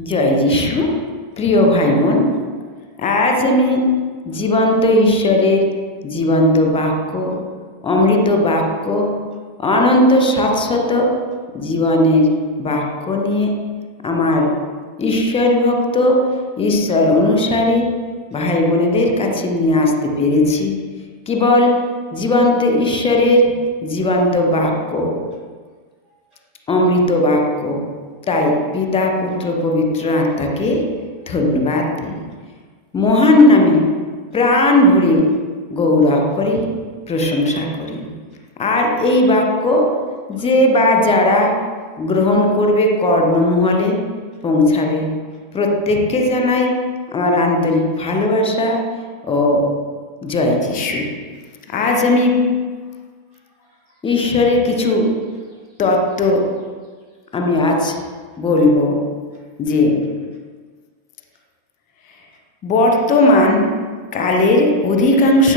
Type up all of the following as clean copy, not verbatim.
জয় যিশু। প্রিয় ভাই বোন, আজ আমি জীবন্ত ঈশ্বরের জীবন্ত বাক্য, অমৃত বাক্য, অনন্ত শাশ্বত জীবনের বাক্য নিয়ে আমার ঈশ্বর ভক্ত, ঈশ্বর অনুসারী ভাই বোনেদের কাছে নিয়ে আসতে পেরেছি। কেবল জীবন্ত ঈশ্বরের জীবন্ত বাক্য, অমৃত বাক্য। তাই পিতা, পুত্র, পবিত্র আত্মাকে ধন্যবাদ দিই। মহান নামে প্রাণ ভরে গৌরব করে প্রশংসা করি। আর এই বাক্য যে বা যারা গ্রহণ করবে কর্মমহলে পৌঁছাবে, প্রত্যেককে জানাই আমার আন্তরিক ভালোবাসা ও জয় যিশু। আজ আমি ঈশ্বরের কিছু তত্ত্ব আমি আজ বলবো, যে বর্তমান কালের অধিকাংশ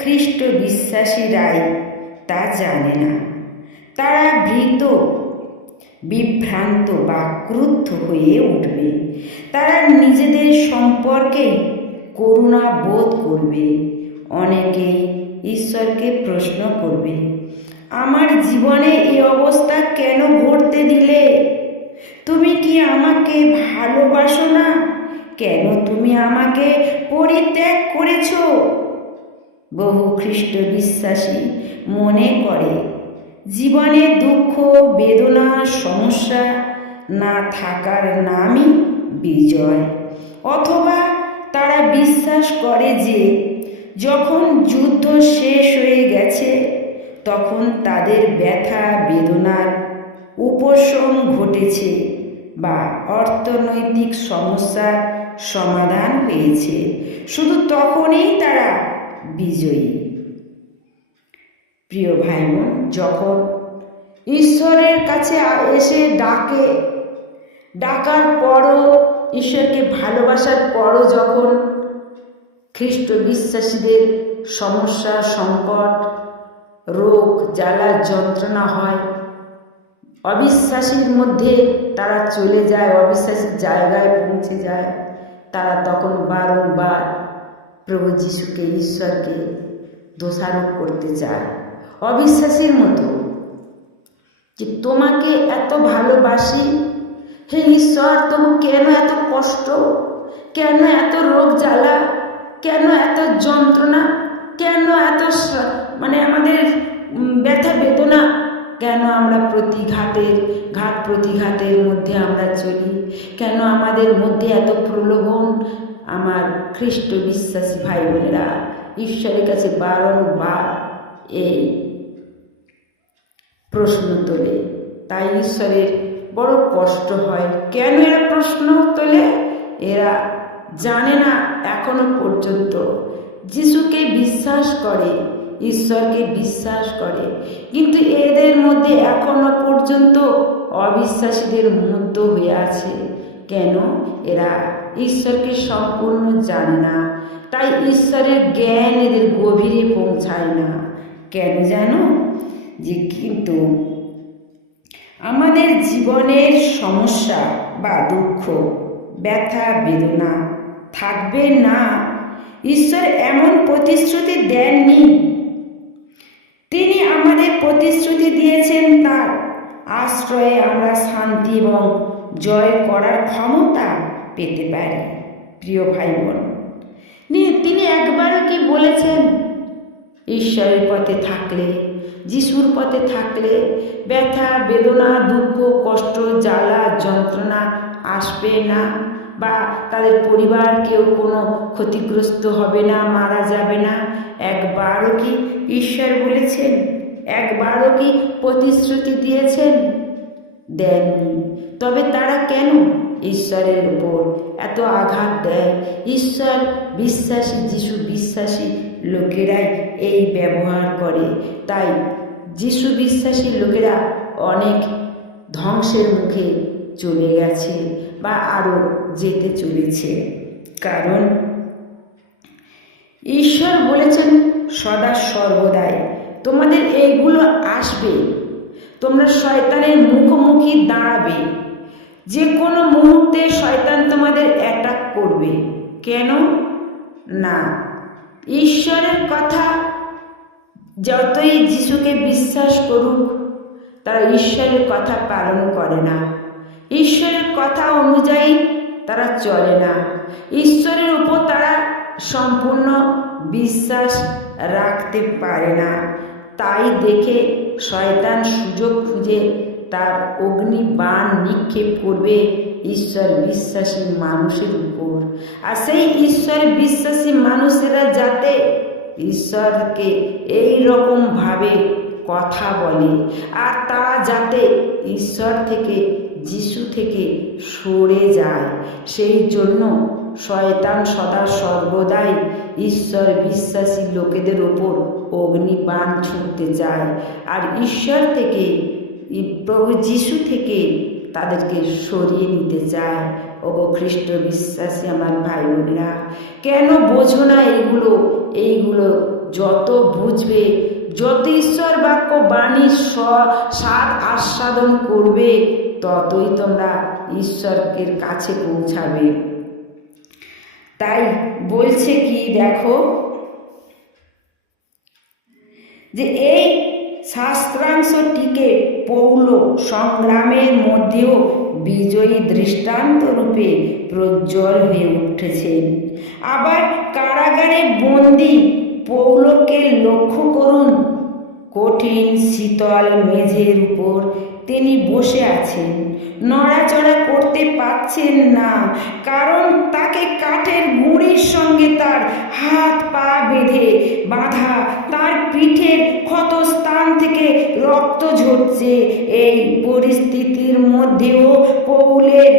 খ্রিস্ট বিশ্বাসীরাই তা জানে না। তারা ভীত, বিভ্রান্ত বা ক্রুদ্ধ হয়ে উঠবে। তারা নিজেদের সম্পর্কে করুণা বোধ করবে। অনেকেই ঈশ্বরকে প্রশ্ন করবে, আমার জীবনে এই অবস্থা কেন ঘটতে দিলে? তুমি কি আমাকে ভালোবাসো না? কেন তুমি আমাকে পরিত্যাগ করেছ? বহু খ্রিস্ট বিশ্বাসী মনে করে জীবনে দুঃখ, বেদনা, সমস্যা না থাকার নামই বিজয়। অথবা তারা বিশ্বাস করে যে যখন যুদ্ধ শেষ হয়ে গেছে তখন তাদের ব্যথা বেদনার উপশম ঘটেছে বা অর্থনৈতিক সমস্যার সমাধান হয়েছে, শুধু তখনই তারা বিজয়ী। প্রিয় ভাই বোন, যখন ঈশ্বরের কাছে এসে ডাকার পরও, ঈশ্বরকে ভালোবাসার পরও যখন খ্রিস্ট বিশ্বাসীদের সমস্যা, সংকট, রোগ, জ্বালা, যন্ত্রণা হয়, অবিশ্বাসীর মধ্যে তারা চলে যায়, অবিশ্বাসীর জায়গায় পৌঁছে যায়, তারা তখন বারংবার প্রভু যিশুকে, ঈশ্বরকে দোষারোপ করতে চায় অবিশ্বাসীর মতো, যে তোমাকে এত ভালোবাসি, হে ঈশ্বর, তবু কেন এত কষ্ট, কেন এত রোগ জ্বালা, কেন এত যন্ত্রণা, কেন এত আমাদের ব্যথা বেদনা, কেন আমরা ঘাত প্রতিঘাতের মধ্যে আমরা চলি, কেন আমাদের মধ্যে এত প্রলোভন? আমার খ্রিস্ট বিশ্বাসী ভাই বোনেরা ঈশ্বরের কাছে বারংবার এই প্রশ্ন তোলে। তাই ঈশ্বরের বড় কষ্ট হয়। কেন এরা প্রশ্ন তোলে? এরা জানে না এখনো পর্যন্ত যিশুকে বিশ্বাস করে, ঈশ্বরকে বিশ্বাস করে, কিন্তু এদের মধ্যে এখনো পর্যন্ত অবিশ্বাসীদের মতো হয়ে আছে। কেন? এরা ঈশ্বরকে সম্পূর্ণ জানে না। তাই ঈশ্বরের জ্ঞান এদের গভীরে পৌঁছায় না। কেন জানো? যে কিন্তু আমাদের জীবনের সমস্যা বা দুঃখ, ব্যথা বেদনা থাকবে না, ঈশ্বর এমন প্রতিশ্রুতি দেননি। তিনি আমাদের প্রতিশ্রুতি দিয়েছেন তার আশ্রয়ে আমরা শান্তি এবং জয় করার ক্ষমতা পেতে পারি। প্রিয় ভাই বোন, তিনি একবারও কি বলেছেন ঈশ্বরের পথে থাকলে, যিশুর পথে থাকলে ব্যথা বেদনা, দুঃখ, কষ্ট, জ্বালা, যন্ত্রণা আসবে না, বা তাদের পরিবার কেউ কোনো ক্ষতিগ্রস্ত হবে না, মারা যাবে না? একবারও কি ঈশ্বর বলেছেন? একবারও কি প্রতিশ্রুতি দিয়েছেন? দেননি। তবে তারা কেন ঈশ্বরের উপর এত আঘাত দেয়? ঈশ্বর বিশ্বাসী, যিশু বিশ্বাসী লোকেরাই এই ব্যবহার করে। তাই যিশু বিশ্বাসী লোকেরা অনেক ধ্বংসের মুখে চলে গেছে বা আরও যেতে চলেছে। কারণ ঈশ্বর বলেছেন সদা সর্বদাই তোমাদের এইগুলো আসবে, তোমরা শয়তানের মুখোমুখি দাঁড়াবে, যে কোনো মুহূর্তে মুহূর্তে শয়তান তোমাদের অ্যাটাক করবে। কেন না, ঈশ্বরের কথা যতই যিশুকে বিশ্বাস করুক, তারা ঈশ্বরের কথা পালন করে না, ঈশ্বরের কথা অনুযায়ী তারা চলে না, ঈশ্বরের উপর তারা সম্পূর্ণ বিশ্বাস রাখতে পারে না। তাই দেখে শয়তান সুযোগ খুঁজে তার অগ্নিবাণ নিক্ষেপ করবে ঈশ্বর বিশ্বাসী মানুষের উপর। আর সেই ঈশ্বর বিশ্বাসী মানুষেরা যাতে ঈশ্বরকে এই রকমভাবে কথা বলে, আর তারা যাতে ঈশ্বর থেকে, যিশু থেকে সরে যায়, সেই জন্য শয়তান সদা সর্বদাই ঈশ্বর বিশ্বাসী লোকেদের ওপর অগ্নিবাণ ছুঁড়তে চায়, আর ঈশ্বর থেকে, প্রভু যিশু থেকে তাদেরকে সরিয়ে নিতে চায়। ওগো খ্রিস্ট বিশ্বাসী আমার ভাই বোনেরা, কেন বোঝো না এইগুলো? এইগুলো যত বুঝবে, যত ঈশ্বর বাক্য বাণীর স্বাদ আস্বাদন করবে, ততই তোমরা ঈশ্বরের কাছে পৌঁছাবে। তাই বলছে কি দেখো, যে এই শাস্ত্রাংশটিকে পৌল সংগ্রামের মধ্যেও বিজয়ী দৃষ্টান্ত রূপে প্রজ্জ্বল হয়ে উঠেছেন। আবার কারাগারে বন্দী পৌলকে লক্ষ্য করুন। কঠিন শীতল মেঝের উপর তিনি বসে আছেন, নড়াচড়া করতে পারছেন না, কারণ তাকে কাঠের গুঁড়ির সঙ্গে তার হাত পা বেঁধে বাঁধা, তার পিঠের ক্ষতস্থান থেকে রক্ত ঝরছে। এই পরিস্থিতির মধ্যেও পৌলের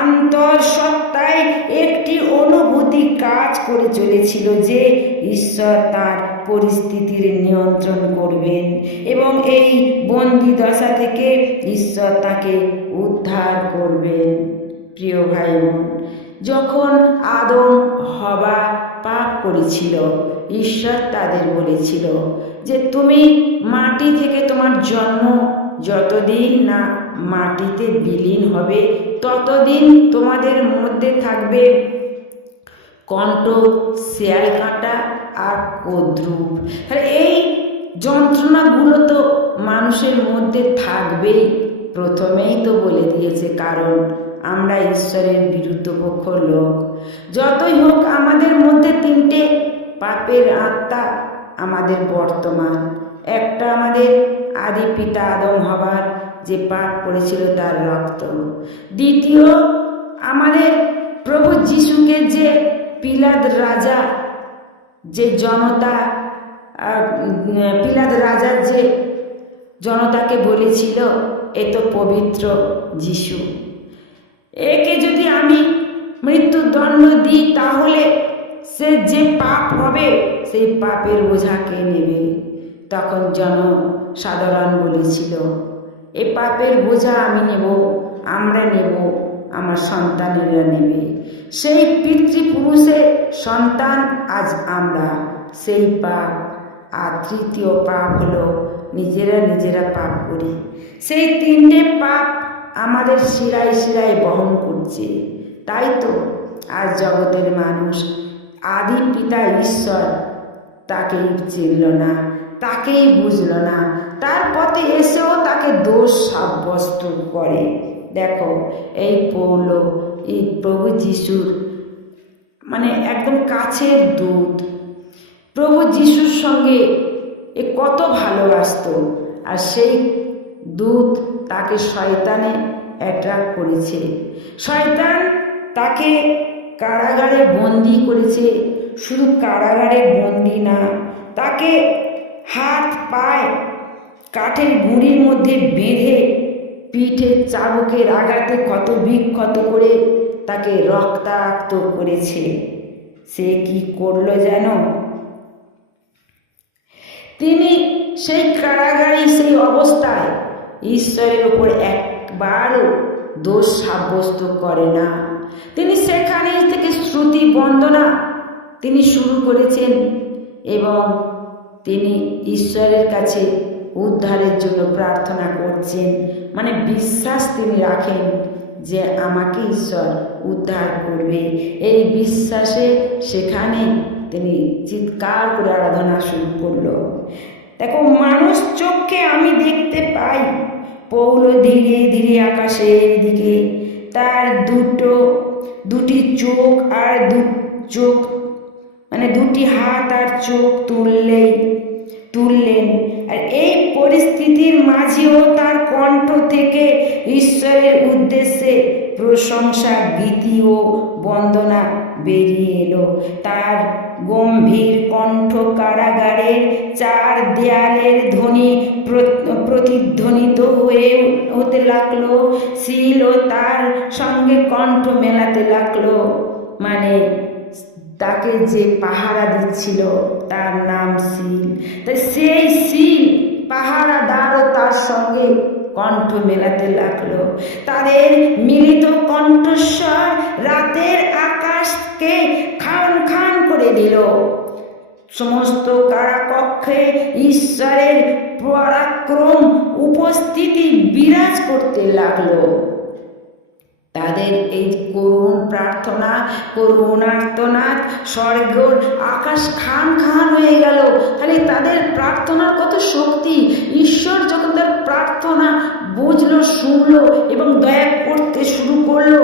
অন্তঃসত্ত্বায় একটি অনুভূতি কাজ করে চলেছিল যে ঈশ্বর তার পরিস্থিতির নিয়ন্ত্রণ করবেন এবং এই বন্দি দশা থেকে ঈশ্বর তাকে উদ্ধার করবেন। প্রিয় ভাই বোন, যখন আদম হওয়া পাপ করেছিল, ঈশ্বর তাদের বলেছিল যে তুমি মাটি থেকে তোমার জন্ম, যতদিন না মাটিতে বিলীন হবে ততদিন তোমাদের মধ্যে থাকবে কণ্টক, শিয়াল কাঁটা আর কদ্রুপ। এই যন্ত্রণাগুলো তো মানুষের মধ্যে থাকবেই, প্রথমেই তো বলে দিয়েছে, কারণ আমরা ঈশ্বরের বিরুদ্ধ পক্ষ লোক। যতই হোক আমাদের মধ্যে তিনটে পাপের আত্মা আমাদের বর্তমান। একটা আমাদের আদি পিতা আদম হওয়ার যে পাপ করেছিল তার রক্ত। দ্বিতীয় আমাদের প্রভু যিশুকে যে পিলাত রাজা, যে জনতা, পিলাত রাজার যে জনতাকে বলেছিল এ তো পবিত্র যিশু, একে যদি আমি মৃত্যুদণ্ড দিই তাহলে সে যে পাপ হবে সেই পাপের বোঝা কে নেবে? তখন জনসাধারণ বলেছিল এ পাপের বোঝা আমি নেব, আমরা নেব, আমার সন্তানেরা নেবে। সেই পিতৃপুরুষের সন্তান আজ আমরা, সেই পাপ। আর তৃতীয় পাপ হলো নিজেরা পাপ করি। সেই তিনটে পাপ আমাদের শিরায় শিরায় বহন করছে। তাই তো আজ জগতের মানুষ আদি পিতা ঈশ্বর তাকেই চিনল না, তাকেই বুঝল না, তার পথে এসেও তাকে দোষ সাব্যস্ত করে। দেখো এই পৌল, এই প্রভু যিশুর মানে একদম কাছের দূত, প্রভু যিশুর সঙ্গে এ কত ভালোবাসত, আর সেই দূত তাকে শয়তানে অ্যাট্রাক্ট করেছে। শয়তান তাকে কারাগারে বন্দি করেছে। শুধু কারাগারে বন্দি না, তাকে হাত পায়ে কাঠের গুঁড়ির মধ্যে বেঁধে পিঠে চাবুকের আঘাতে ক্ষত বিক্ষত করে তাকে রক্তাক্ত করেছে। সে কি করলো যেন? তিনি সেই কারাগারে, সেই অবস্থায় ঈশ্বরের ওপর একবারও দোষ সাব্যস্ত করে না। তিনি সেখানেই থেকে শ্রুতি বন্দনা তিনি শুরু করেছেন এবং তিনি ঈশ্বরের কাছে উদ্ধারের জন্য প্রার্থনা করছেন। মানে বিশ্বাস তিনি রাখেন যে আমাকে ঈশ্বর উদ্ধার করবে। এই বিশ্বাসে সেখানে তিনি চিৎকার করে আরাধনা শুরু করলো। দেখো, মানুষ চোখে আমি দেখতে পাই পৌল ধীরে ধীরে আকাশের দিকে, তার দুটি চোখ আর দুটি হাত আর চোখ তুললেন। আর এই পরিস্থিতির মাঝেও তার কণ্ঠ থেকে ঈশ্বরের উদ্দেশ্যে প্রশংসা, গীতি ও বন্দনা বেরিয়ে এলো। তার গম্ভীর কণ্ঠ কারাগারের চার দেয়ালের ধ্বনি প্রতিধ্বনিত হতে লাগলো। সিল ও তার সঙ্গে কণ্ঠ মেলাতে লাগলো। মানে তাকে যে পাহারা দিচ্ছিল তার নাম সিল, তাই সেই সিল পাহারাদারও তার সঙ্গে কণ্ঠ মেলাতে লাগলো। তাদের মিলিত কণ্ঠস্বর রাতের আকাশকে খান খান করে দিল। সমস্ত কারাকক্ষে ঈশ্বরের পরাক্রম উপস্থিতি বিরাজ করতে লাগলো। তাদের এই করুণ প্রার্থনা, করুণ আর্তনাদ, স্বর্গের আকাশ খান খান হয়ে গেল। তাহলে তাদের প্রার্থনার কত শক্তি! ঈশ্বর যখন তার প্রার্থনা বুঝলো, শুনলো এবং দয়া করতে শুরু করলো,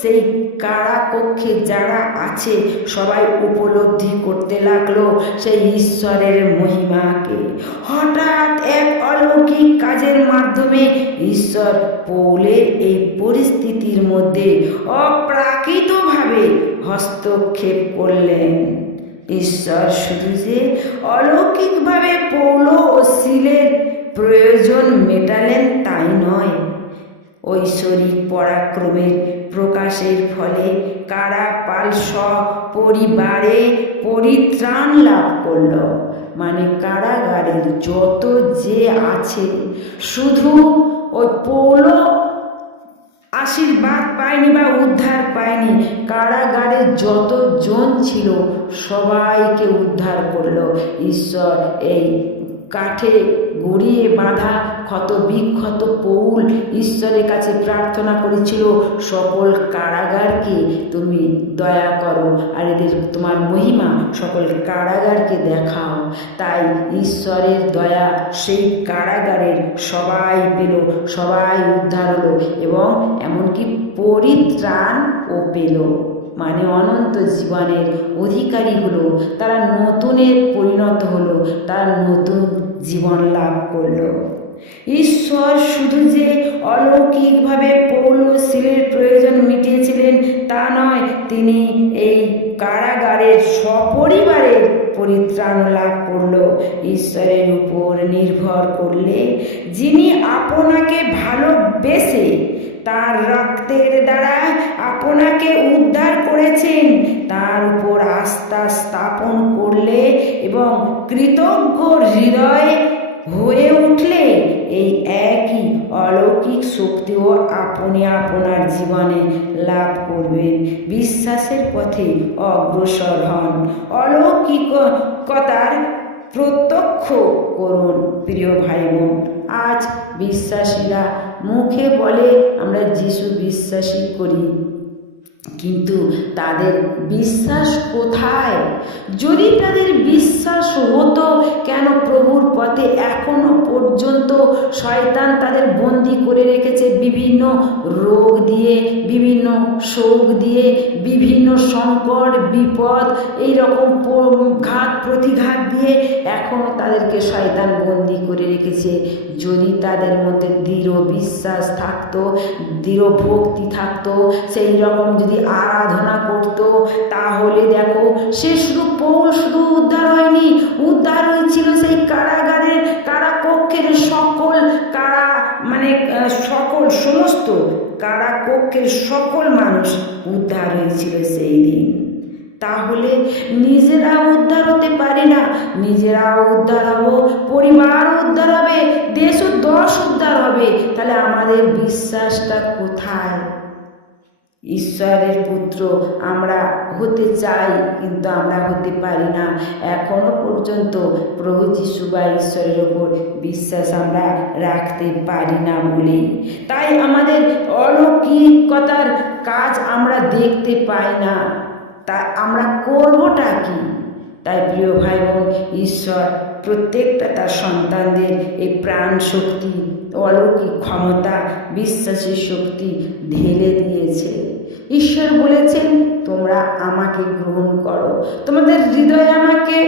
সেই কারাকক্ষে যারা আছে সবাই উপলব্ধি করতে লাগলো সেই ঈশ্বরের মহিমাকে। হঠাৎ এক অলৌকিক কাজের মাধ্যমে ঈশ্বর পৌলের এই পরিস্থিতির মধ্যে অপ্রাকৃতভাবে হস্তক্ষেপ করলেন। ঈশ্বর শুধু যে অলৌকিকভাবে পৌল ও সিলের প্রয়োজন মেটালেন তাই নয়, ঐশ্বরিক পরাক্রমের প্রকাশের ফলে কারাপাল সপরিবারে পরিত্রাণ লাভ করল। মানে কারাগারের যত যে আছে, শুধু ওই পৌল আশীর্বাদ পায়নি বা উদ্ধার পায়নি, কারাগারে যতজন ছিল সবাইকে উদ্ধার করলো ঈশ্বর। এই কাঠে গড়িয়ে বাঁধা ক্ষত বিক্ষত পৌল ঈশ্বরের কাছে প্রার্থনা করেছিল, সকল কারাগারকে তুমি দয়া করো আর এদের তোমার মহিমা সকল কারাগারকে দেখাও। তাই ঈশ্বরের দয়া সেই কারাগারের সবাই পেল, সবাই উদ্ধার হলো এবং এমনকি পরিত্রাণও পেল। মানে অনন্ত জীবনের অধিকারী হলো, তারা নতুনের পরিণত হলো, তারা নতুন জীবন লাভ করলো। ঈশ্বর শুধু যে অলৌকিকভাবে পৌল সিলের প্রয়োজন মিটিয়েছিলেন তা নয়, তিনি এই কারাগারের সপরিবারের পরিত্রাণ লাভ করল। ঈশ্বরের উপর নির্ভর করলে, যিনি আপনাকে ভালোবেসে তার রক্তের দ্বারা আপনাকে উদ্ধার করেছেন, তার উপর আস্থা স্থাপন করলে এবং কৃতজ্ঞ হৃদয় হয়ে উঠলে এই একই অলৌকিক শক্তিও আপনি আপনার জীবনে লাভ করবেন। বিশ্বাসের পথে অগ্রসর হন, অলৌকিকতার প্রত্যক্ষ করুন। প্রিয় ভাই বোন, আজ বিশ্বাসীরা মুখে বলে আমরা যিশু বিশ্বাসী করি, কিন্তু তাদের বিশ্বাস কোথায়? যদি তাদের বিশ্বাস হতো, কেন প্রভুর পথে এখনো পর্যন্ত শয়তান তাদের বন্দী করে রেখেছে বিভিন্ন রোগ দিয়ে, বিভিন্ন শোক দিয়ে, বিভিন্ন সংকট বিপদ, এই রকম ঘাত প্রতিঘাত দিয়ে এখনো তাদেরকে শয়তান বন্দী করে রেখেছে। যদি তাদের মধ্যে দৃঢ় বিশ্বাস থাকতো, দৃঢ় ভক্তি থাকতো, সেই রকম যদি আরাধনা করত, তাহলে দেখো সে পৌল শুধু উদ্ধার হয়নি, উদ্ধার হয়েছিল সেই কারাগারের কারাকক্ষের সমস্ত কারাকক্ষের সকল মানুষ উদ্ধার হয়েছিল সেই দিন। তাহলে নিজেরা উদ্ধার হতে পারি না, নিজেরাও উদ্ধার হব, পরিবার উদ্ধার হবে, দেশ ও দশ উদ্ধার হবে। তাহলে আমাদের বিশ্বাসটা কোথায়? ঈশ্বরের পুত্র আমরা হতে চাই, কিন্তু আমরা হতে পারি না। এখনো পর্যন্ত প্রভু যিশু বা ঈশ্বরের ওপর বিশ্বাস আমরা রাখতে পারি না বলেই তাই আমাদের অলৌকিকতার কাজ আমরা দেখতে পাই না। তা আমরা করবোটা কি? তাই প্রিয় ভাই বোন, ঈশ্বর প্রত্যেকটা তার সন্তানদের এই প্রাণ শক্তি, অলৌকিক ক্ষমতা, বিশ্বাসের শক্তি ঢেলে দিয়েছে। ঈশ্বর বলেছেন, তোমরা আমাকে গ্রহণ করো, তোমাদের হৃদয়ে আমাকে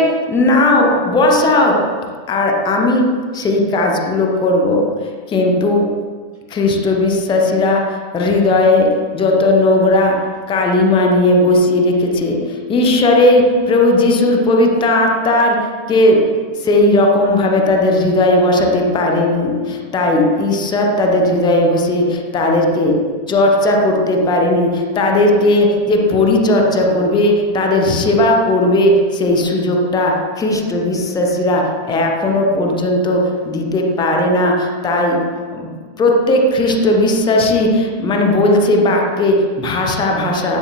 নাও, বসাও, আর আমি সেই কাজগুলো করব। কিন্তু খ্রিস্ট বিশ্বাসীরা হৃদয়ে যত নোংরা কালিমা নিয়ে বসিয়ে রেখেছে, ঈশ্বরের প্রভু যিশুর পবিত্র আত্মাকে সেই রকমভাবে তাদের হৃদয়ে বসাতে পারেনি। তাই ঈশ্বর তাদের হৃদয়ে বসে তাদেরকে চর্চা করতে পারেনি, তাদেরকে যে পরিচর্যা করবে, তাদের সেবা করবে, সেই সুযোগটা খ্রিস্ট বিশ্বাসীরা এখনো পর্যন্ত দিতে পারে না। তাই প্রত্যেক খ্রিস্ট বিশ্বাসী বলছে বাক্যে ভাষা ভাষা,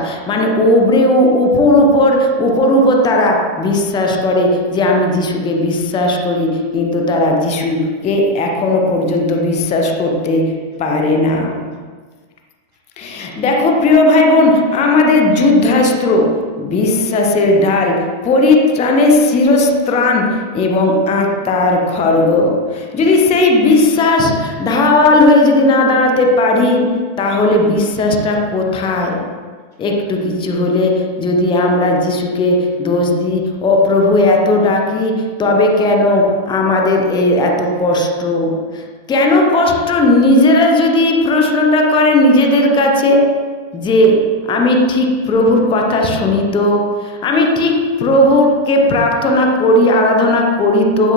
উপর তারা বিশ্বাস করে যে আমি যিশুকে বিশ্বাস করি, কিন্তু তারা যিশুকে এখনো পর্যন্ত বিশ্বাস করতে পারে না। দেখো প্রিয় ভাই বোন, আমাদের যুদ্ধাস্ত্র বিশ্বাসের ঢাল, পরিত্রাণের শিরস্ত্রাণ এবং আত্মার খড়গ। যদি সেই বিশ্বাস ঢাল হয়ে যদি না দাঁড়াতে পারি, তাহলে বিশ্বাসটা কোথায়? একটু কিছু হলে যদি আমরা যিশুকে দোষ দিই, ও প্রভু এত ডাকি, তবে কেন আমাদের এই এত কষ্ট? কেন কষ্ট? নিজেরা যদি প্রশ্নটা করে নিজেদের কাছে যে আমি ঠিক প্রভুর কথা শুনি তো, আমি ঠিক প্রভুকে প্রার্থনা করি, আরাধনা করি তো,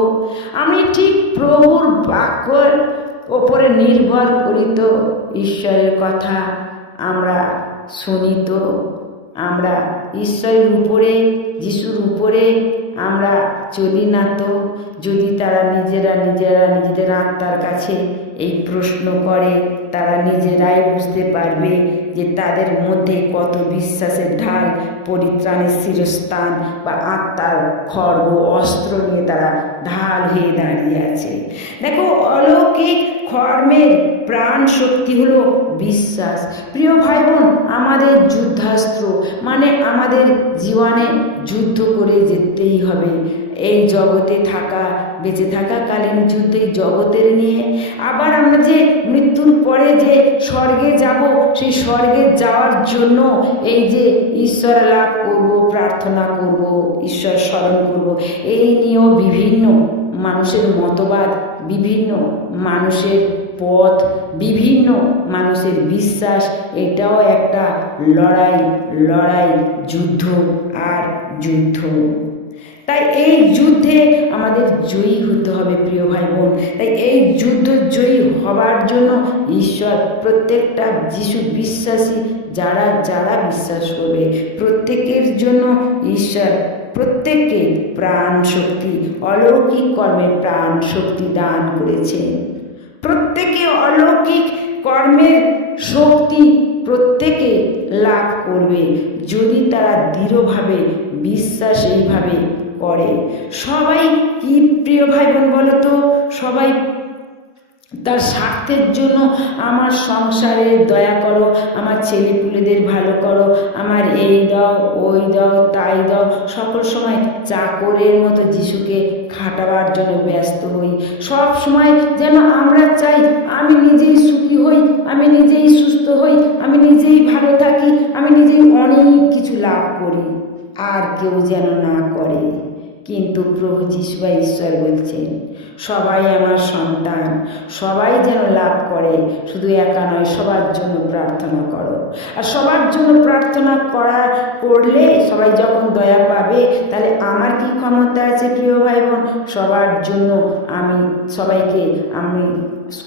আমি ঠিক প্রভুর বাক্যের ওপরে নির্ভর করি তো, ঈশ্বরের কথা আমরা শুনি তো, আমরা ঈশ্বরের উপরে, যিশুর উপরে আমরা চলি না তো? যদি তারা নিজেরা নিজেদের আত্মার কাছে এই প্রশ্ন করে, তারা নিজেরাই বুঝতে পারবে যে তাদের মধ্যে কত বিশ্বাসের ঢাল, পরিত্রাণের শিরস্থান বা আত্মার খড়গ অস্ত্র নিয়ে তারা ঢাল হয়ে দাঁড়িয়ে আছে। দেখো, অলৌকিক কর্মের প্রাণ শক্তি হলো বিশ্বাস। প্রিয় ভাই বোন, আমাদের যুদ্ধাস্ত্র আমাদের জীবনে যুদ্ধ করে যেতেই হবে। এই জগতে থাকা, বেঁচে থাকাকালীন যুদ্ধে জগতের নিয়ে, আবার আমরা যে মৃত্যুর পরে যে স্বর্গে যাব, সেই স্বর্গে যাওয়ার জন্য এই যে ঈশ্বর লাভ করব, প্রার্থনা করব, ঈশ্বর স্মরণ করব, এই নিয়েও বিভিন্ন মানুষের মতবাদ, বিভিন্ন মানুষের পথ, বিভিন্ন মানুষের বিশ্বাস, এটাও একটা লড়াই, যুদ্ধ আর যুদ্ধ। তাই এই যুদ্ধে আমাদের জয়ী হতে হবে প্রিয় ভাই বোন। তাই এই যুদ্ধ জয়ী হবার জন্য ঈশ্বর প্রত্যেকটা যিশু বিশ্বাসী যারা বিশ্বাস করবে, প্রত্যেকের জন্য ঈশ্বর প্রত্যেককে প্রাণ শক্তি, অলৌকিক কর্মের প্রাণ শক্তি দান করেছে। প্রত্যেকে অলৌকিক কর্মের শক্তি প্রত্যেকে লাভ করবে যদি তারা দৃঢ়ভাবে বিশ্বাস এইভাবে করে। সবাই কি প্রিয় ভাই বোন বলো তো? সবাই তার স্বার্থের জন্য আমার সংসারে দয়া করো, আমার ছেলেপুলেদের ভালো করো, আমার এই দাও, ওই দাও, তাই দাও, সকল সময় চাকরের মতো যিশুকে খাটাবার জন্য ব্যস্ত হই। সব সময় যেন আমরা চাই আমি নিজেই সুখী হই, আমি নিজেই সুস্থ হই, আমি নিজেই ভালো থাকি, আমি নিজেই অনেক কিছু লাভ করি, আর কেউ যেন না করে। কিন্তু প্রভু যিশু বা ঈশ্বর বলছেন, সবাই আমার সন্তান, সবাই যেন লাভ করে। শুধু একা নয়, সবার জন্য প্রার্থনা করো। আর সবার জন্য প্রার্থনা করলে সবাই যখন দয়া পাবে, তাহলে আমার কি ক্ষমতা আছে প্রিয় ভাই বোন? সবার জন্য সবাইকে আমি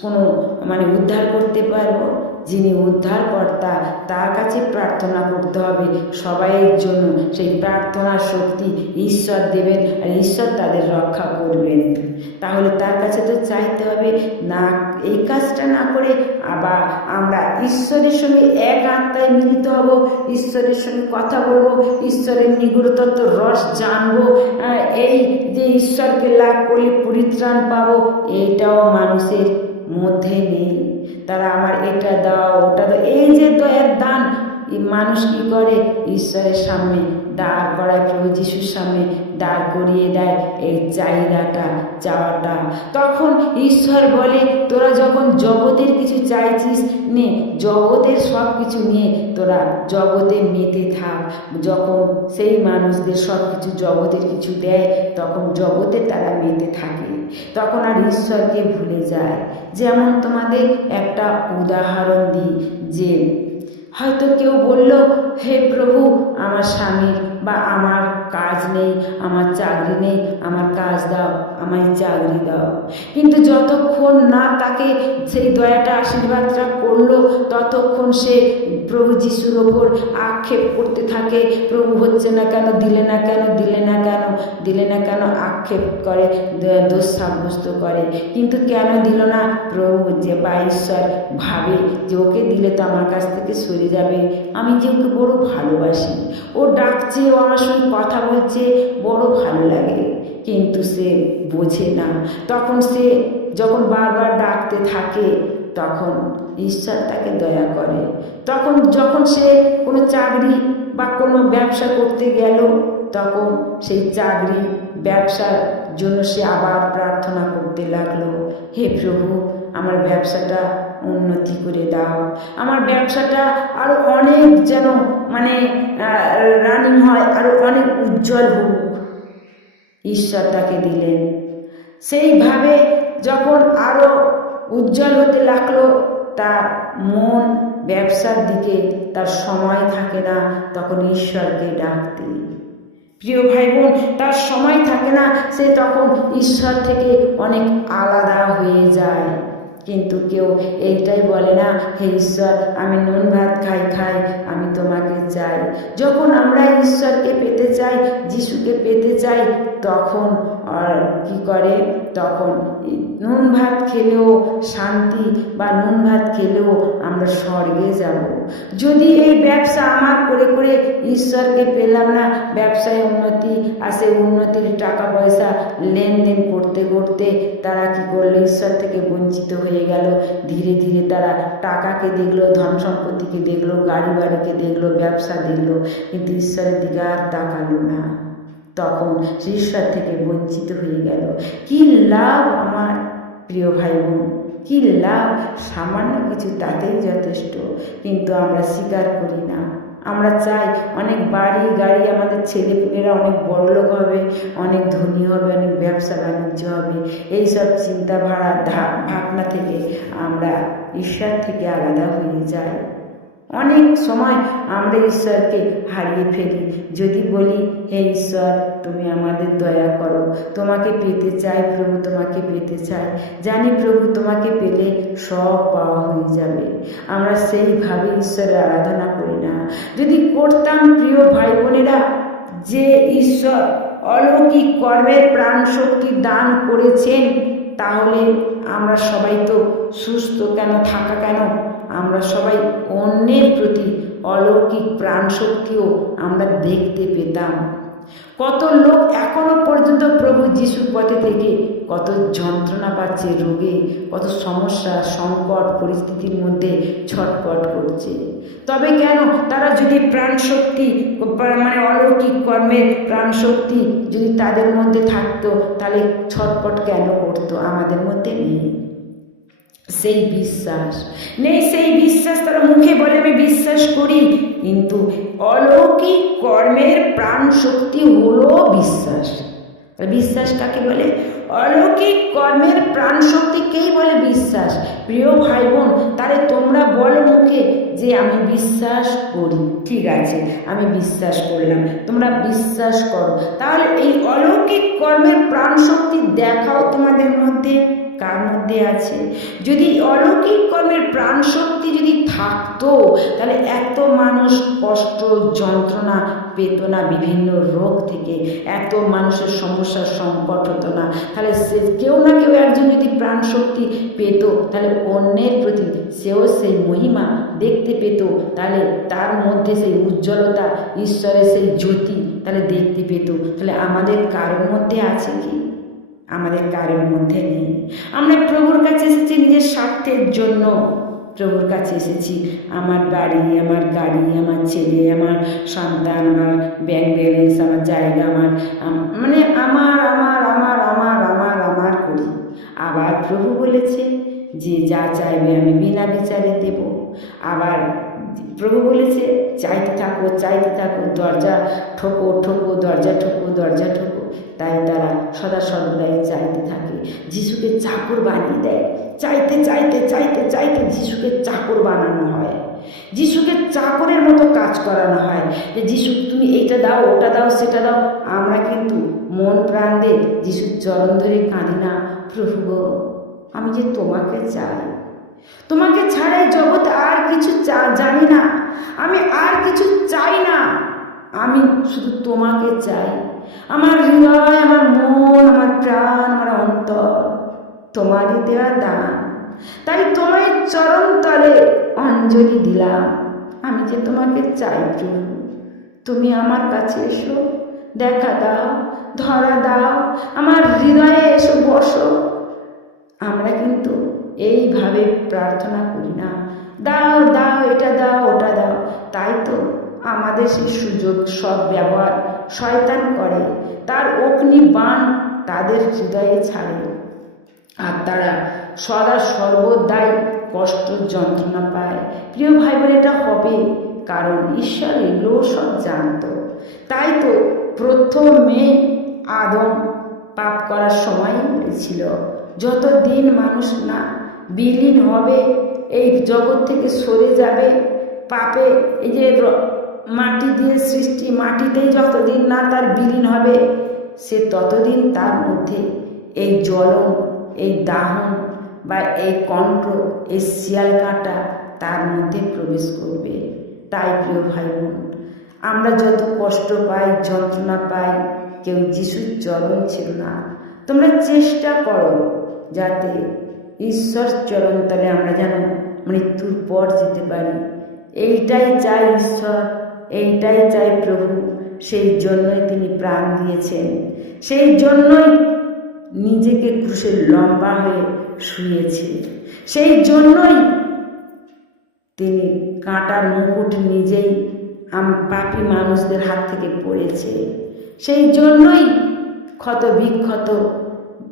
কোনো উদ্ধার করতে পারবো? যিনি উদ্ধারকর্তা তার কাছে প্রার্থনা করতে হবে সবাইয়ের জন্য। সেই প্রার্থনার শক্তি ঈশ্বর দেবেন আর ঈশ্বর তাদের রক্ষা করবেন। তাহলে তার কাছে তো চাইতে হবে না। এই কাজটা না করে আবার আমরা ঈশ্বরের সঙ্গে এক আত্মায় মিলিত হব, ঈশ্বরের সঙ্গে কথা বলবো, ঈশ্বরের নিগূঢ়তত্ত্ব রস জানবো। এই যে ঈশ্বরকে লাভ করলে পরিত্রাণ পাবো, এইটাও মানুষের মধ্যে নেই। তারা আমার এটা দাও ওটা দাও, এই যে দয়ার দান মানুষ কি করে ঈশ্বরের সামনে দাঁড় করায়, প্রভু যিশুর সামনে দাঁড় করিয়ে দেয় এই চাহিদাটা চাওয়াটা। তখন ঈশ্বর বলে তোরা যখন জগতের কিছু চাইছিস নে, জগতের সব কিছু নিয়ে তোরা জগতে মেতে থাক। যখন সেই মানুষদের সব কিছু জগতের কিছু দেয় তখন জগতে তারা মেতে থাকে, তখন আর ঈশ্বরকে ভুলে যায়। যেমন তোমাদের একটা উদাহরণ দিই, যে হয়তো কেউ বলল হে প্রভু আমার স্বামী বা আমার কাজ নেই, আমার চাকরি নেই, আমার কাজ দাও, আমায় চাকরি দাও। কিন্তু যতক্ষণ না তাকে সেই দয়াটা আশীর্বাদটা করলো ততক্ষণ সে প্রভু যিশুর ওপর আক্ষেপ করতে থাকে, প্রভু হচ্ছে না কেন, দিলে না কেন, দিলে না কেন, দিলে না কেন, আক্ষেপ করে, দোষ সাব্যস্ত করে। কিন্তু কেন দিল না, প্রভু যে বা ঈশ্বর ভাবে যে ওকে দিলে তো আমার কাছ থেকে সরে যাবে, আমি যে ওকে বড় ভালোবাসি, ও ডাকছে, ও আমার সঙ্গে কথা বলছে, বড় ভালো লাগে। কিন্তু সে বোঝে না। তখন সে যখন বারবার ডাকতে থাকে তখন ঈশ্বর তাকে দয়া করে। তখন যখন সে কোনো চাকরি বা কোনো ব্যবসা করতে গেল তখন সেই চাকরি ব্যবসার জন্য সে আবার প্রার্থনা করতে লাগলো, হে প্রভু আমার ব্যবসাটা উন্নতি করে দাও, আমার ব্যবসাটা আরও অনেক যেন রানিং হয়, আরও অনেক উজ্জ্বল হোক। ঈশ্বর তাকে দিলেন। সেইভাবে যখন আরও উজ্জ্বল হতে লাগলো তার মন ব্যবসার দিকে, তার সময় থাকে না তখন ঈশ্বরকে ডাকতে। প্রিয় ভাই বোন, তার সময় থাকে না, সে তখন ঈশ্বর থেকে অনেক আলাদা হয়ে যায়। কিন্তু কেউ এইটাই বলে না, হে ঈশ্বর আমি নুন ভাত খাই, আমি তোমাকে চাই। যখন আমরা ঈশ্বরকে পেতে চাই, যিশুকে পেতে চাই, তখন আর কি করে, তখন নুন ভাত খেলেও শান্তি বা নুন ভাত খেলেও আমরা স্বর্গে যাব। যদি এই ব্যবসা আমার করে করে ঈশ্বরকে পেলাম না, ব্যবসায় উন্নতি আসে, উন্নতির টাকা পয়সা লেনদেন করতে করতে তারা কি করলো, ঈশ্বর থেকে বঞ্চিত হয়ে গেল। ধীরে ধীরে তারা টাকাকে দেখলো, ধন সম্পত্তিকে দেখলো, গাড়ি বাড়িকে দেখলো, ব্যবসা দেখলো, কিন্তু ঈশ্বরের দিকে আর তাকালো না। তখন ঈশ্বর থেকে বঞ্চিত হয়ে গেল। কি লাভ আমার প্রিয় ভাই বোন, কি লাভ, সামান্য কিছু তাতেই যথেষ্ট। কিন্তু আমরা স্বীকার করি না। আমরা চাই অনেক বাড়ি গাড়ি, আমাদের ছেলেপুলেরা অনেক বড়লোক হবে, অনেক ধনী হবে, অনেক ব্যবসা বাণিজ্য হবে। এইসব চিন্তা ভাবনা থেকে আমরা ঈশ্বর থেকে আলাদা হয়ে যাই। অনেক সময় আমরা ঈশ্বরকে হারিয়ে ফেলি। যদি বলি হে ঈশ্বর তুমি আমাদের দয়া করো, তোমাকে পেতে চাই প্রভু, তোমাকে পেতে চাই, জানি প্রভু তোমাকে পেলে সব পাওয়া হয়ে যাবে, আমরা সেইভাবে ঈশ্বরের আরাধনা করি না। যদি করতাম প্রিয় ভাই বোনেরা, যে ঈশ্বর অলৌকিক কর্মের প্রাণ শক্তি দান করেছেন, তাহলে আমরা সবাই তো সুস্থ কেন থাকা কেন, আমরা সবাই অন্যের প্রতি অলৌকিক প্রাণ শক্তিও আমরা দেখতে পেতাম। কত লোক এখনো পর্যন্ত প্রভু যিশুর পথে থেকে কত যন্ত্রণা পাচ্ছে, রোগে কত সমস্যা সংকট পরিস্থিতির মধ্যে ছটফট করছে। তবে কেন, তারা যদি প্রাণ শক্তি অলৌকিক কর্মের প্রাণ শক্তি যদি তাদের মধ্যে থাকতো তাহলে ছটফট কেন করতো? আমাদের মধ্যে নেই সেই বিশ্বাস, নেই সেই বিশ্বাস। তারা মুখে বলে আমি বিশ্বাস করি, কিন্তু অলৌকিক কর্মের প্রাণ শক্তি হলো বিশ্বাস। বিশ্বাস কাকে বলে? অলৌকিক কর্মের প্রাণ শক্তিকেই বলে বিশ্বাস। প্রিয় ভাই বোন, তাহলে তোমরা বলো মুখে যে আমি বিশ্বাস করি, ঠিক আছে আমি বিশ্বাস করলাম, তোমরা বিশ্বাস করো, তাহলে এই অলৌকিক কর্মের প্রাণ শক্তি দেখাও তোমাদের মধ্যে। কার মধ্যে আছে? যদি অলৌকিক কর্মের প্রাণ শক্তি যদি থাকতো, তাহলে এত মানুষ কষ্ট যন্ত্রণা পেত না, বিভিন্ন রোগ থেকে এত মানুষের সমস্যার সংকট হতো না। তাহলে সে কেউ না কেউ একজন যদি প্রাণ শক্তি পেত, তাহলে অন্যের প্রতি সেও সেই মহিমা দেখতে পেত, তাহলে তার মধ্যে সেই উজ্জ্বলতা, ঈশ্বরের সেই জ্যোতি তাহলে দেখতে পেত। তাহলে আমাদের কারোর মধ্যে আছে কি? আমাদের কারোর মধ্যে নেই। আমরা প্রভুর কাছে এসেছি নিজের স্বার্থের জন্য। প্রভুর কাছে এসেছি আমার বাড়ি, আমার গাড়ি, আমার ছেলে, আমার সন্তান, আমার ব্যাংক ব্যালেন্স, আমার জায়গা, মানে আমার করি। আবার প্রভু বলেছে যে যা চাইবে আমি বিনা বিচারে দেব। আবার প্রভু বলেছে চাইতে থাকো, চাইতে থাকো, দরজা ঠোকো ঠোকো, দরজা ঠোকো, দরজা ঠোকো। তাই তারা সদা সর্বদাই চাইতে থাকে। যিশুকে চাকর বানিয়ে দেয়। চাইতে চাইতে চাইতে চাইতে যিশুকে চাকর বানানো হয়, যিশুকে চাকরের মতো কাজ করানো হয়, যে যিশু তুমি এইটা দাও, ওটা দাও, সেটা দাও। আমরা কিন্তু মন প্রাণ দিয়ে যিশুর চরণ ধরে কাঁদি না, প্রভু গো আমি যে তোমাকে চাই, তোমাকে ছাড়াই জগৎ আর কিছু জানি না, আমি আর কিছু চাই না, আমি শুধু তোমাকে চাই। আমার হৃদয়, আমার মন, আমার প্রাণ, আমার অন্তর তোমারই দেওয়া দান। তাই তোমায় চরণ তলে অঞ্জলি দিলাম। আমি যে তোমাকে চাই প্রভু, তুমি আমার কাছে এসো, দেখা দাও, ধরা দাও, আমার হৃদয়ে এসো বসো। আমরা কিন্তু এইভাবে প্রার্থনা করি না, দাও দাও, এটা দাও, ওটা দাও। তাই তো আমাদের সেই সুযোগ সব ব্যবহার শয়তান করে, তার অগ্নি বাণ তাদের হৃদয়ে ছাড়ে, আর তারা সদা সর্বদাই কষ্ট যন্ত্রণা পায়। প্রিয় ভাই বোন, এটা হবে কারণ ঈশ্বর এগুলো সব জানত। তাই তো প্রথমে আদম পাপ করার সময় বলেছিল যতদিন মানুষ না বিলীন হবে, এই জগৎ থেকে সরে যাবে পাপে, এই যে মাটি দিয়ে সৃষ্টি, মাটিতেই যতদিন না তার বিলীন হবে, সে ততদিন তার মধ্যে এই জ্বলন, এই দাহন বা এই কণ্ঠ, এই শিয়াল কাঁটা তার মধ্যে প্রবেশ করবে। তাই প্রিয় ভাই বোন, আমরা যত কষ্ট পাই, যন্ত্রণা পাই, কেউ যিশুর চরণ ছিল না। তোমরা চেষ্টা করো যাতে ঈশ্বর চরণতলে আমরা যেন মৃত্যুর পর যেতে পারি। এইটাই চাই ঈশ্বর, এইটাই চাই প্রভু। সেই জন্যই তিনি প্রাণ দিয়েছেন, সেই জন্যই নিজেকে ক্রুশে লম্বা হয়ে শুয়েছে, সেই জন্যই তিনি কাঁটার মুকুট নিজেই পাপী মানুষদের হাত থেকে পড়েছে, সেই জন্যই ক্ষত বিক্ষত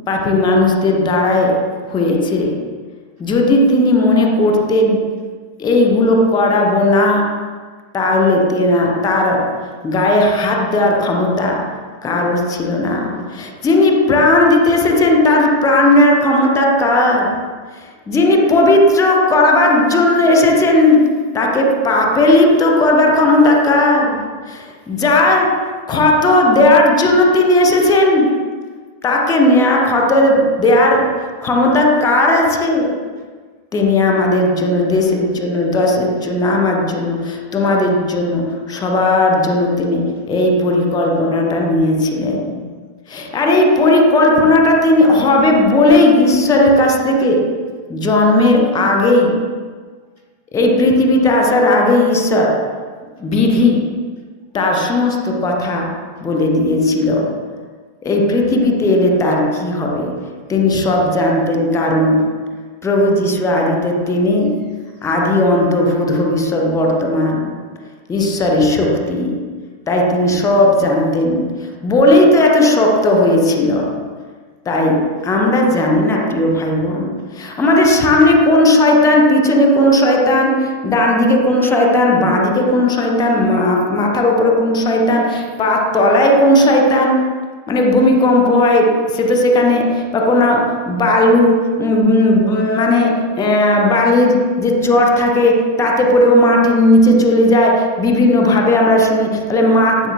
পাপী মানুষদের দ্বারাই হয়েছে। যদি তিনি মনে করতেন এইগুলো করাবো না, তাহলে তার গায়ে হাত দেওয়ার ক্ষমতা কারোর ছিল না। যিনি প্রাণ দিতে এসেছেন তার প্রাণ নেওয়ার ক্ষমতা কার? যিনি পবিত্র করাবার জন্য এসেছেন তাকে পাপে লিপ্ত করবার ক্ষমতা কার? যার ক্ষত দেওয়ার জন্য তিনি এসেছেন তাকে নেয়া ক্ষত দেওয়ার ক্ষমতা কার আছে? তিনি আমাদের জন্য, দেশের জন্য, দশের জন্য, আমার জন্য, তোমাদের জন্য, সবার জন্য তিনি এই পরিকল্পনাটা নিয়েছিলেন। আর এই পরিকল্পনাটা তিনি হবে বলেই ঈশ্বরের কাছ থেকে জন্মের আগেই, এই পৃথিবীতে আসার আগেই ঈশ্বর বিধি তার সমস্ত কথা বলে দিয়েছিল। এই পৃথিবীতে এলে তার কি হবে তিনি সব জানতেন। কারণ প্রভু যিশু আদিতে তিনি আদি অন্ত ভূত ভবিষ্যৎ বর্তমান ঈশ্বরের শক্তি, তাই তিনি সব জানতেন বলেই তো এত শক্ত হয়েছিল। তাই আমরা জানি না প্রিয় ভাই বোন, আমাদের সামনে কোন শয়তান, পিছনে কোন শয়তান, ডান দিকে কোন শয়তান, বাঁ দিকে কোন শয়তান, মাথার উপরে কোন শয়তান, পা তলায় কোন শয়তান। মানে ভূমিকম্প হয় সে তো সেখানে, বা কোনো বালু মানে বালির যে চর থাকে তাতে পড়েও মাটির নিচে চলে যায়, বিভিন্নভাবে আমরা শুনি। তাহলে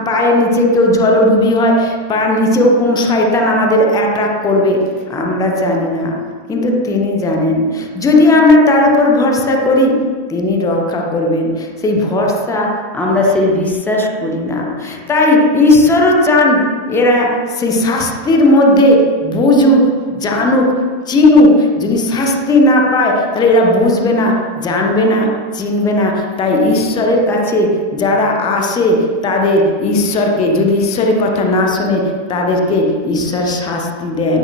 পায়ের নিচে কেউ জলডুবি হয়, পায়ের নিচেও কোন শয়তান আমাদের অ্যাটাক করবে আমরা জানি না। কিন্তু তিনি জানেন যদি আমরা তার উপর ভরসা করি তিনি রক্ষা করবেন। সেই ভরসা আমরা সেই বিশ্বাস করি না। তাই ঈশ্বরও চান এরা সেই শাস্তির মধ্যে বুঝুক, জানুক, চিনুক। যদি শাস্তি না পায় তাহলে এরা বুঝবে না, জানবে না, চিনবে না। তাই ঈশ্বরের কাছে যারা আসে তাদের ঈশ্বরকে, যদি ঈশ্বরের কথা না শোনে তাদেরকে ঈশ্বর শাস্তি দেন,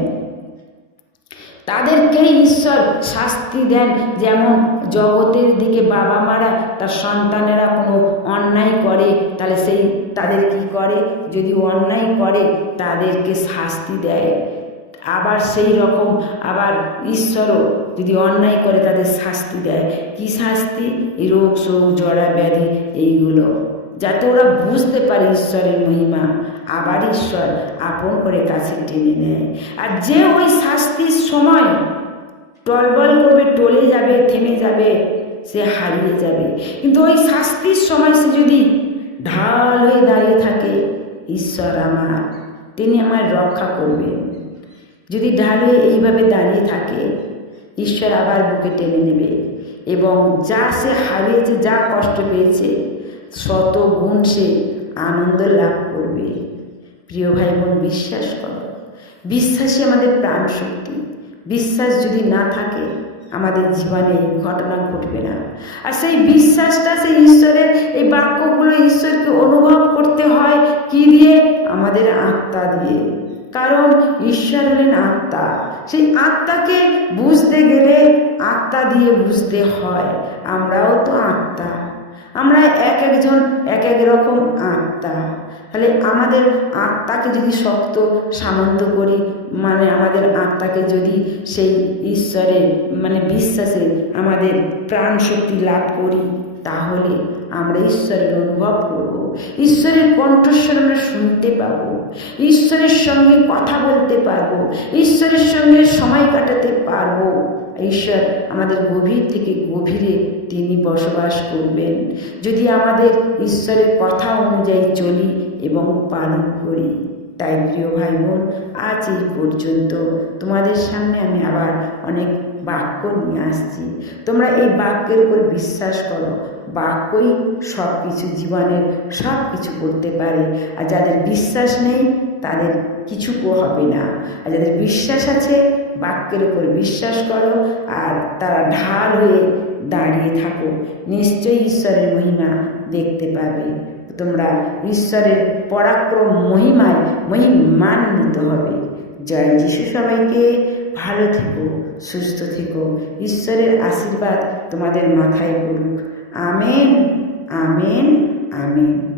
তাদেরকেই ঈশ্বর শাস্তি দেন। যেমন জগতের দিকে বাবা মারা তার সন্তানেরা কোনো অন্যায় করে তাহলে সেই তাদের কি করে, যদি অন্যায় করে তাদেরকে শাস্তি দেয়। আবার সেই রকম আবার ঈশ্বরও যদি অন্যায় করে তাদের শাস্তি দেয়। কি শাস্তি? এই রোগ শোক জড়া ব্যাধি এইগুলো, যাতে ওরা বুঝতে পারে ঈশ্বরের মহিমা। আবার ঈশ্বর আপন করে কাছে টেনে নেয়। আর যে ওই শাস্তির সময় টলবল করবে, টলে যাবে, থেমে যাবে, সে হারিয়ে যাবে। কিন্তু ওই শাস্তির সময় সে যদি ঢাল হয়ে দাঁড়িয়ে থাকে, ঈশ্বর আমার, তিনি আমার রক্ষা করবেন। যদি ঢাল হয়ে এইভাবে দাঁড়িয়ে থাকে, ঈশ্বর আবার বুকে টেনে নেবে এবং যা সে হারিয়েছে, যা কষ্ট পেয়েছে, শত গুণ সে আনন্দ লাভ করবে। প্রিয় ভাই বোন, বিশ্বাস করো। বিশ্বাসই আমাদের প্রাণ শক্তি। বিশ্বাস যদি না থাকে আমাদের জীবনে ঘটনা ঘটবে না। আর সেই বিশ্বাসটা, সেই ঈশ্বরের এই বাক্যগুলো ঈশ্বরকে অনুভব করতে হয় কি দিয়ে? আমাদের আত্মা দিয়ে। কারণ ঈশ্বর হলেন আত্মা। সেই আত্মাকে বুঝতে গেলে আত্মা দিয়ে বুঝতে হয়। আমরাও তো আত্মা, আমরা এক একজন এক এক রকম আত্মা। তাহলে আমাদের আত্মাকে যদি শক্ত সামন্ত করি, মানে আমাদের আত্মাকে যদি সেই ঈশ্বরের বিশ্বাসে আমাদের প্রাণ শক্তি লাভ করি, তাহলে আমরা ঈশ্বরের অনুভব করব, ঈশ্বরের কণ্ঠস্বর আমরা শুনতে পাবো, ঈশ্বরের সঙ্গে কথা বলতে পারবো, ঈশ্বরের সঙ্গে সময় কাটাতে পারবো। ঈশ্বর আমাদের গভীর থেকে গভীরে তিনি বসবাস করবেন যদি আমাদের ঈশ্বরের কথা অনুযায়ী চলি এবং পালন করি। তাই প্রিয় ভাই বোন, আজ এই পর্যন্ত। তোমাদের সামনে আমি আবার অনেক বাক্য নিয়ে আসছি। তোমরা এই বাক্যের উপর বিশ্বাস করো। বাক্যই সব কিছু, জীবনের সব কিছু করতে পারে। আর যাদের বিশ্বাস নেই তাদের কিছু হবে না। আর যাদের বিশ্বাস আছে, বাক্যের উপর বিশ্বাস করো আর তারা ঢাল হয়ে দাঁড়িয়ে থাকো, নিশ্চয়ই ঈশ্বরের মহিমা দেখতে পাবে। তোমরা ঈশ্বরের পরাক্রম মহিমায় মহিমান্বিত হবে। জয় যিশু। সবাইকে ভালো থেকো, সুস্থ থেকো। ঈশ্বরের আশীর্বাদ তোমাদের মাথায় পড়ুক। Amen, amen, amen.